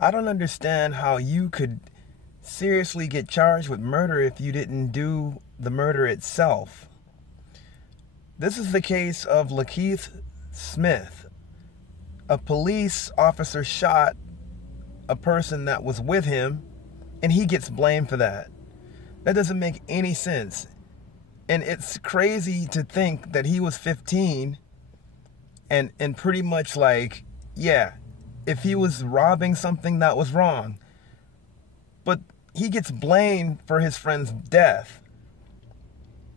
I don't understand how you could seriously get charged with murder if you didn't do the murder itself. This is the case of Lakeith Smith. A police officer shot a person that was with him, and he gets blamed for that. That doesn't make any sense. And it's crazy to think that he was 15 and pretty much like, yeah, if he was robbing something, that was wrong. But he gets blamed for his friend's death.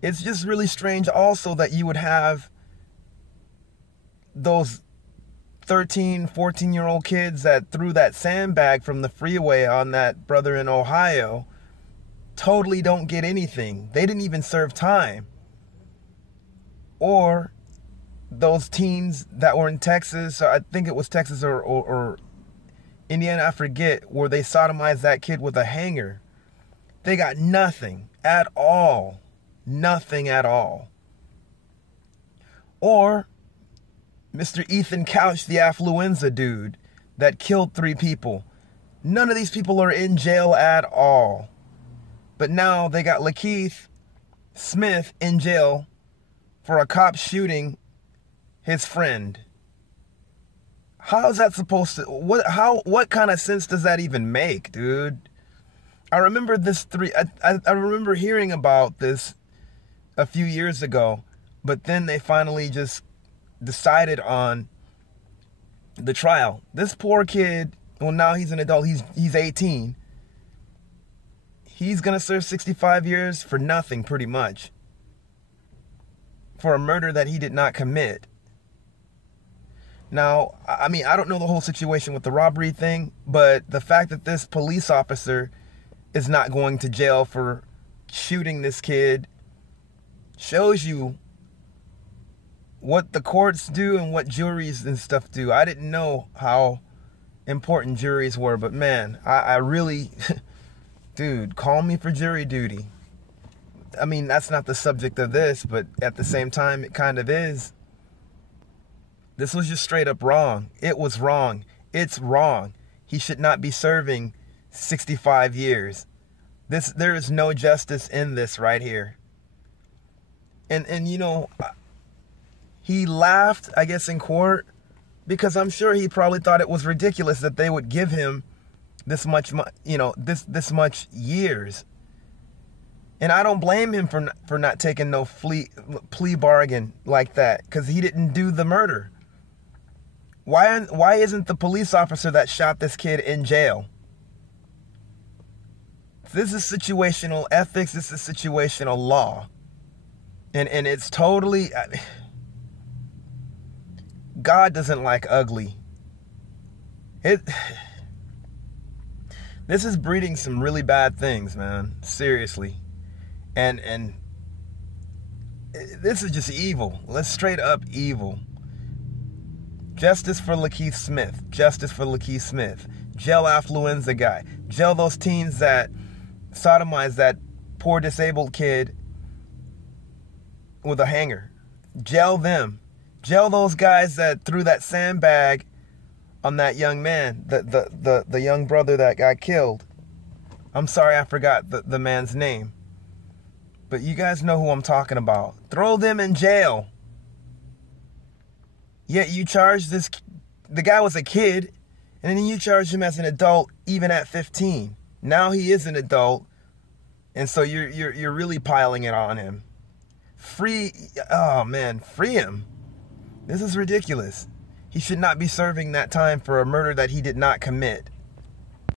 It's just really strange also that you would have those 13, 14-year-old kids that threw that sandbag from the freeway on that brother in Ohio totally don't get anything. They didn't even serve time. Or those teens that were in Texas, I think it was Texas or Indiana, I forget, where they sodomized that kid with a hanger. They got nothing at all. Nothing at all. Or Mr. Ethan Couch, the affluenza dude that killed 3 people. None of these people are in jail at all. But now they got Lakeith Smith in jail for a cop shooting his friend. How is that supposed to... What kind of sense does that even make, dude? I remember I remember hearing about this a few years ago, but then they finally just decided on the trial. This poor kid, well, now he's an adult, he's 18. He's gonna serve 65 years for nothing, pretty much, for a murder that he did not commit. Now, I mean, I don't know the whole situation with the robbery thing, but the fact that this police officer is not going to jail for shooting this kid shows you what the courts do and what juries and stuff do. I didn't know how important juries were, but man, I really, dude, call me for jury duty. I mean, that's not the subject of this, but at the same time, it kind of is. This was just straight up wrong. It was wrong. It's wrong. He should not be serving 65 years. There is no justice in this right here. And you know, he laughed, I guess, in court, because I'm sure he probably thought it was ridiculous that they would give him this much, this much years. And I don't blame him for not taking no plea bargain like that, because he didn't do the murder. Why isn't the police officer that shot this kid in jail? This is situational ethics. This is situational law. And it's totally... God doesn't like ugly. This is breeding some really bad things, man. Seriously. And this is just evil. Let's straight up evil. Justice for Lakeith Smith. Justice for Lakeith Smith. Jail affluenza guy. Jail those teens that sodomized that poor disabled kid with a hanger. Jail them. Jail those guys that threw that sandbag on that young man, the young brother that got killed. I'm sorry, I forgot the man's name. But you guys know who I'm talking about. Throw them in jail. Yet you charge the guy was a kid, and then you charge him as an adult even at 15. Now he is an adult, and so you're really piling it on him. Free him. This is ridiculous. He should not be serving that time for a murder that he did not commit.